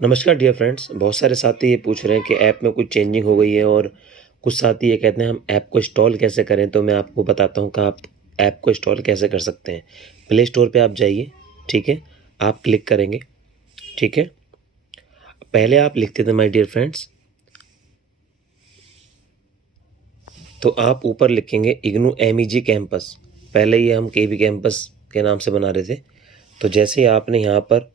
नमस्कार dear friends. बहुत सारे साथी ये पूछ रहे हैं कि ऐप में कुछ चेंजिंग हो गई है और कुछ साथी ये कहते हैं हम ऐप को इंस्टॉल कैसे करें। तो मैं आपको बताता हूँ कि आप ऐप को इंस्टॉल कैसे कर सकते हैं। प्ले स्टोर पे आप जाइए, ठीक है। आप क्लिक करेंगे, ठीक है। पहले आप लिखते थे माय डियर फ्रेंड्स, तो आप ऊपर लिखेंगे इग्नू MEG कैंपस। पहले ये हम KB कैंपस के नाम से बना रहे थे। तो जैसे ही आपने यहाँ पर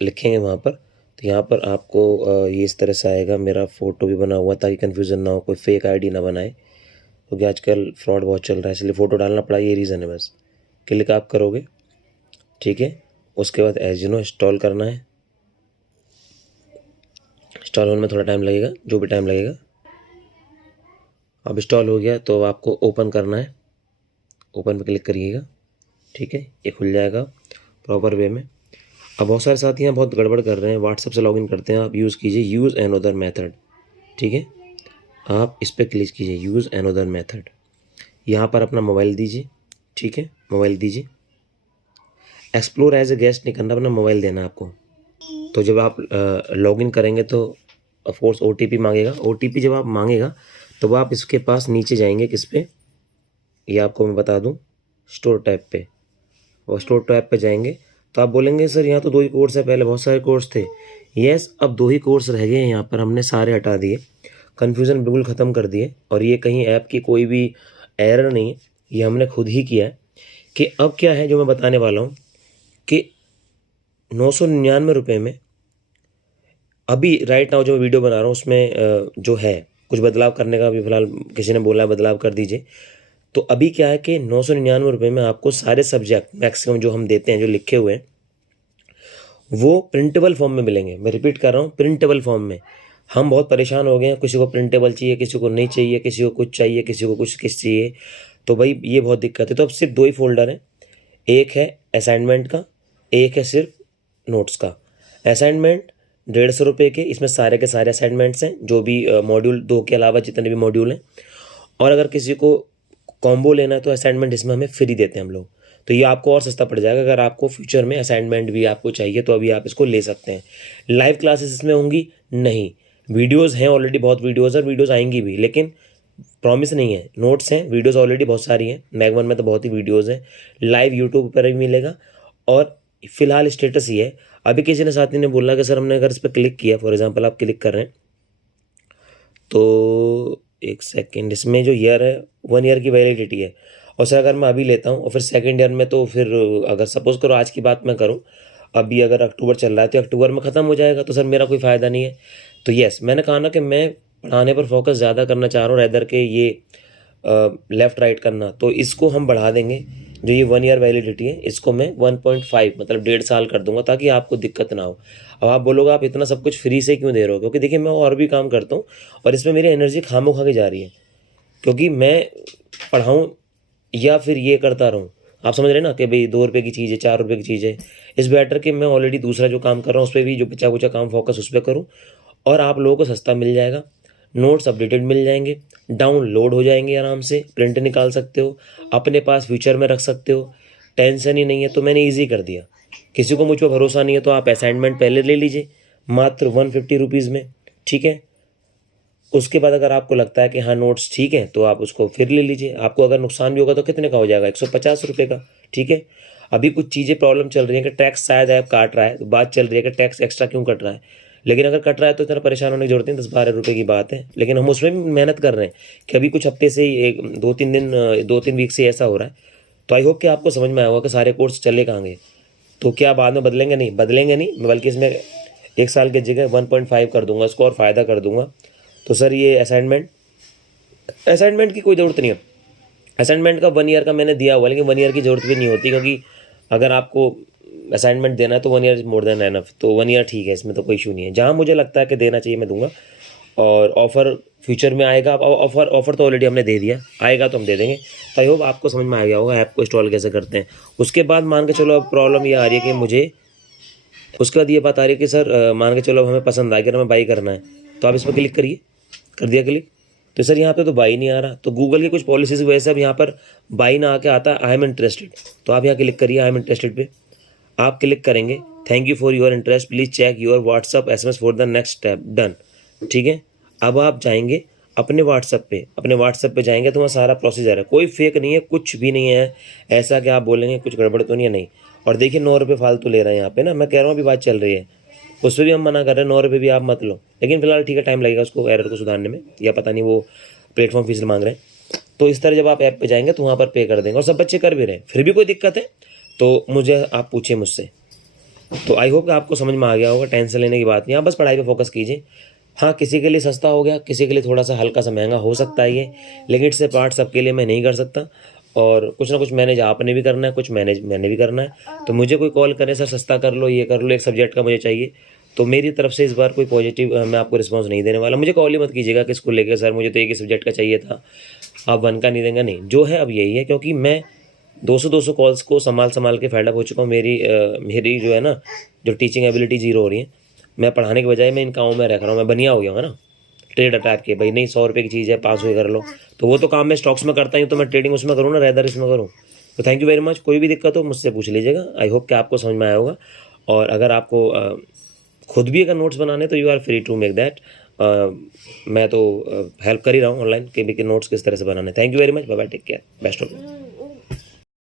लिखेंगे वहाँ पर, तो यहाँ पर आपको ये इस तरह से आएगा। मेरा फ़ोटो भी बना हुआ ताकि कन्फ्यूज़न ना हो, कोई फेक आईडी ना बनाए, क्योंकि आजकल फ्रॉड बहुत चल रहा है, इसलिए फ़ोटो डालना पड़ा, ये रीज़न है बस। क्लिक आप करोगे, ठीक है। उसके बाद एज यू नो इंस्टॉल करना है। इंस्टॉल होने में थोड़ा टाइम लगेगा, जो भी टाइम लगेगा। अब इंस्टॉल हो गया तो आपको ओपन करना है। ओपन पे क्लिक करिएगा, ठीक है। ये खुल जाएगा प्रॉपर वे में। अब बहुत सारे साथी यहाँ बहुत गड़बड़ कर रहे हैं, व्हाट्सएप से लॉगिन करते हैं। आप यूज़ कीजिए यूज़ अनदर मेथड, ठीक है। आप इस पर क्लिक कीजिए यूज़ अनदर मेथड। यहाँ पर अपना मोबाइल दीजिए, ठीक है। मोबाइल दीजिए। एक्सप्लोर एज ए गेस्ट नहीं करना, अपना मोबाइल देना आपको। तो जब आप लॉगिन करेंगे तो ऑफकोर्स OTP मांगेगा। OTP जब आप मांगेगा तो वो आप इसके पास नीचे जाएंगे, किस पे, ये आपको मैं बता दूं, स्टोर टैब पे। और स्टोर टैब पे जाएंगे तो आप बोलेंगे सर यहाँ तो 2 ही कोर्स है, पहले बहुत सारे कोर्स थे। यस, अब 2 ही कोर्स रह गए हैं यहाँ पर, हमने सारे हटा दिए, कन्फ्यूज़न बिल्कुल ख़त्म कर दिए। और ये कहीं ऐप की कोई भी एरर नहीं है, ये हमने खुद ही किया है। कि अब क्या है जो मैं बताने वाला हूँ कि 999 रुपये में अभी राइट नाउ जो वीडियो बना रहा हूँ उसमें जो है कुछ बदलाव करने का भी फिलहाल किसी ने बोला है बदलाव कर दीजिए। तो अभी क्या है कि 999 रुपये में आपको सारे सब्जेक्ट मैक्सिमम जो हम देते हैं, जो लिखे हुए हैं, वो प्रिंटेबल फॉर्म में मिलेंगे। मैं रिपीट कर रहा हूँ, प्रिंटेबल फॉर्म में। हम बहुत परेशान हो गए हैं, किसी को प्रिंटेबल चाहिए, किसी को नहीं चाहिए, किसी को कुछ चाहिए, किसी को कुछ किस चाहिए। तो भाई ये बहुत दिक्कत है। तो अब सिर्फ 2 ही फोल्डर हैं, एक है असाइनमेंट का, एक है सिर्फ नोट्स का। असाइनमेंट 150 रुपये के, इसमें सारे के सारे असाइनमेंट्स हैं, जो भी मॉड्यूल 2 के अलावा जितने भी मॉड्यूल हैं। और अगर किसी को कॉम्बो लेना है तो असाइनमेंट इसमें हमें फ्री देते हैं हम लोग। तो ये आपको और सस्ता पड़ जाएगा। अगर आपको फ्यूचर में असाइनमेंट भी आपको चाहिए तो अभी आप इसको ले सकते हैं। लाइव क्लासेस इसमें होंगी नहीं, वीडियोज़ हैं ऑलरेडी, बहुत वीडियोज़ और वीडियोज़ आएंगी भी, लेकिन प्रॉमिस नहीं है। नोट्स हैं, वीडियोज़ ऑलरेडी बहुत सारी हैं, मैग वन में तो बहुत ही वीडियोज़ हैं। लाइव यूट्यूब पर भी मिलेगा। और फिलहाल स्टेटस ये है, अभी किसी ने साथी ने बोला कि सर हमने अगर इस पर क्लिक किया, फॉर एग्जाम्पल आप क्लिक कर रहे हैं तो एक सेकेंड, इसमें जो ईयर है 1 ईयर की वैलिडिटी है। और सर अगर मैं अभी लेता हूँ और फिर सेकेंड ईयर में, तो फिर अगर सपोज करो आज की बात मैं करूँ, अभी अगर अक्टूबर चल रहा है तो अक्टूबर में ख़त्म हो जाएगा, तो सर मेरा कोई फ़ायदा नहीं है। तो यस, मैंने कहा ना कि मैं पढ़ाने पर फोकस ज़्यादा करना चाह रहा हूँ रैदर के ये लेफ़्ट राइट करना। तो इसको हम बढ़ा देंगे, जो ये 1 ईयर वैलिडिटी है इसको मैं 1.5 मतलब 1.5 साल कर दूंगा, ताकि आपको दिक्कत ना हो। अब आप बोलोगे आप इतना सब कुछ फ्री से क्यों दे रहे हो, क्योंकि देखिए मैं और भी काम करता हूँ और इसमें मेरी एनर्जी खामो खा के जा रही है। क्योंकि मैं पढ़ाऊँ या फिर ये करता रहूँ, आप समझ रहे हैं ना कि भाई 2 रुपये की चीज़ है, 4 रुपये की चीज़ है। इस बेटर कि मैं ऑलरेडी दूसरा जो काम कर रहा हूँ उस पर भी जो बचा कुचा काम फोकस उस पर करूँ, और आप लोगों को सस्ता मिल जाएगा। नोट्स अपडेटेड मिल जाएंगे, डाउनलोड हो जाएंगे, आराम से प्रिंट निकाल सकते हो, अपने पास फ्यूचर में रख सकते हो, टेंशन ही नहीं है। तो मैंने ईजी कर दिया। किसी को मुझ पर भरोसा नहीं है तो आप असाइनमेंट पहले ले लीजिए मात्र 150 रुपीज़ में, ठीक है। उसके बाद अगर आपको लगता है कि हाँ नोट्स ठीक है तो आप उसको फिर ले लीजिए। आपको अगर नुकसान भी होगा तो कितने का हो जाएगा, 150 रुपये का, ठीक है। अभी कुछ चीज़ें प्रॉब्लम चल रही है कि टैक्स शायद ऐप काट रहा है, तो बात चल रही है कि टैक्स एक्स्ट्रा क्यों कट रहा है। लेकिन अगर कट रहा है तो इतना परेशान होने की जरूरत नहीं, 10-12 रुपये की बात है। लेकिन हम उसमें भी मेहनत कर रहे हैं कि अभी कुछ हफ्ते से ही 2-3 वीक से ऐसा हो रहा है। तो आई होप कि आपको समझ में आया होगा कि सारे कोर्स चले कहाँ गए। तो क्या बाद में बदलेंगे नहीं, बदलेंगे नहीं, बल्कि इसमें 1 साल की जगह 1.5 कर दूंगा इसको और फ़ायदा कर दूंगा। तो सर ये असाइनमेंट की कोई ज़रूरत नहीं है। असाइनमेंट का 1 ईयर का मैंने दिया हुआ, लेकिन 1 ईयर की ज़रूरत भी नहीं होती, क्योंकि अगर आपको असाइनमेंट देना है तो 1 ईयर मोर देन एनफ। तो 1 ईयर ठीक है, इसमें तो कोई इशू नहीं है। जहाँ मुझे लगता है कि देना चाहिए मैं दूंगा। और ऑफ़र फ्यूचर में आएगा, अब ऑफ़र तो ऑलरेडी हमने दे दिया, आएगा तो हम दे देंगे। तो आई होप आपको समझ में आ गया होगा ऐप को इंस्टॉल कैसे करते हैं। उसके बाद मान के चलो अब प्रॉब्लम ये आ रही है कि मुझे, उसके बाद ये बात आ रही है कि सर मान के चलो अब हमें पसंद आ गया, हमें बाई करना है, तो आप इस पर क्लिक करिए। कर दिया क्लिक, तो सर यहाँ पे तो बाई नहीं आ रहा। तो गूगल की कुछ पॉलिसीज़ की वजह से अब यहाँ पर बाई ना आके आता है आई एम इंटरेस्टेड। तो आप यहाँ क्लिक करिए आई एम इंटरेस्टेड पे। आप क्लिक करेंगे, thank you for your interest, please check your WhatsApp SMS for the next step, done. ठीक है, अब आप जाएंगे अपने व्हाट्सअप पे जाएंगे तो वहाँ सारा प्रोसीजर है, कोई फेक नहीं है, कुछ भी नहीं है ऐसा कि आप बोलेंगे कुछ गड़बड़ तो नहीं है, नहीं। और देखिए 9 रुपये फालतू ले रहे हैं यहाँ पे ना, मैं कह रहा हूँ अभी बात चल रही है, उस पर भी हम मना कर रहे हैं, 9 रुपये भी आप मत लो, लेकिन फिलहाल ठीक है, टाइम लगेगा उसको एरर को सुधारने में, या पता नहीं वो प्लेटफॉर्म फीस मांग रहे हैं। तो इस तरह जब आप ऐप पे जाएंगे तो वहाँ पर पे कर देंगे, और सब बच्चे कर भी रहे हैं। फिर भी कोई दिक्कत है तो मुझे आप पूछिए मुझसे। तो आई होप कि आपको समझ में आ गया होगा, टेंशन लेने की बात नहीं, आप बस पढ़ाई पे फोकस कीजिए। हाँ, किसी के लिए सस्ता हो गया, किसी के लिए थोड़ा सा हल्का सा महंगा हो सकता है ये, लेकिन इससे पार्ट सबके लिए मैं नहीं कर सकता, और कुछ ना कुछ मैनेज आपने भी करना है, कुछ मैनेज मैंने भी करना है। तो मुझे कोई कॉल करे, सर सस्ता कर लो, ये कर लो, एक सब्जेक्ट का मुझे चाहिए, तो मेरी तरफ से इस बार कोई पॉजिटिव मैं आपको रिस्पांस नहीं देने वाला। मुझे कॉल ही मत कीजिएगा कि इसको लेकर सर मुझे तो एक ही सब्जेक्ट का चाहिए था, आप 1 का नहीं देंगे, नहीं, जो है अब यही है, क्योंकि मैं 200 कॉल्स को संभाल के फेड अप हो चुका हूँ। मेरी जो है ना, जो टीचिंग एबिलिटी जीरो हो रही है, मैं पढ़ाने के बजाय मैं इन कामों में रख रहा हूँ, मैं बनिया हो गया हूँ ना, ट्रेड टाइप के, भाई नहीं 100 रुपये की चीज़ है 500 कर लो, तो वो तो काम मैं स्टॉक्स में करता हूँ, तो मैं ट्रेडिंग उसमें करूँ ना, रेदर इसमें करूँ। तो थैंक यू वेरी मच, कोई भी दिक्कत हो मुझसे पूछ लीजिएगा। आई होप कि आपको समझ में आया होगा, और अगर आपको खुद भी अगर नोट्स बनाने तो you are free to make that. मैं तो हेल्प कर ही रहा हूँ ऑनलाइन कि नोट्स किस तरह से बनाने। Thank you very much, bye bye, take care, best of luck.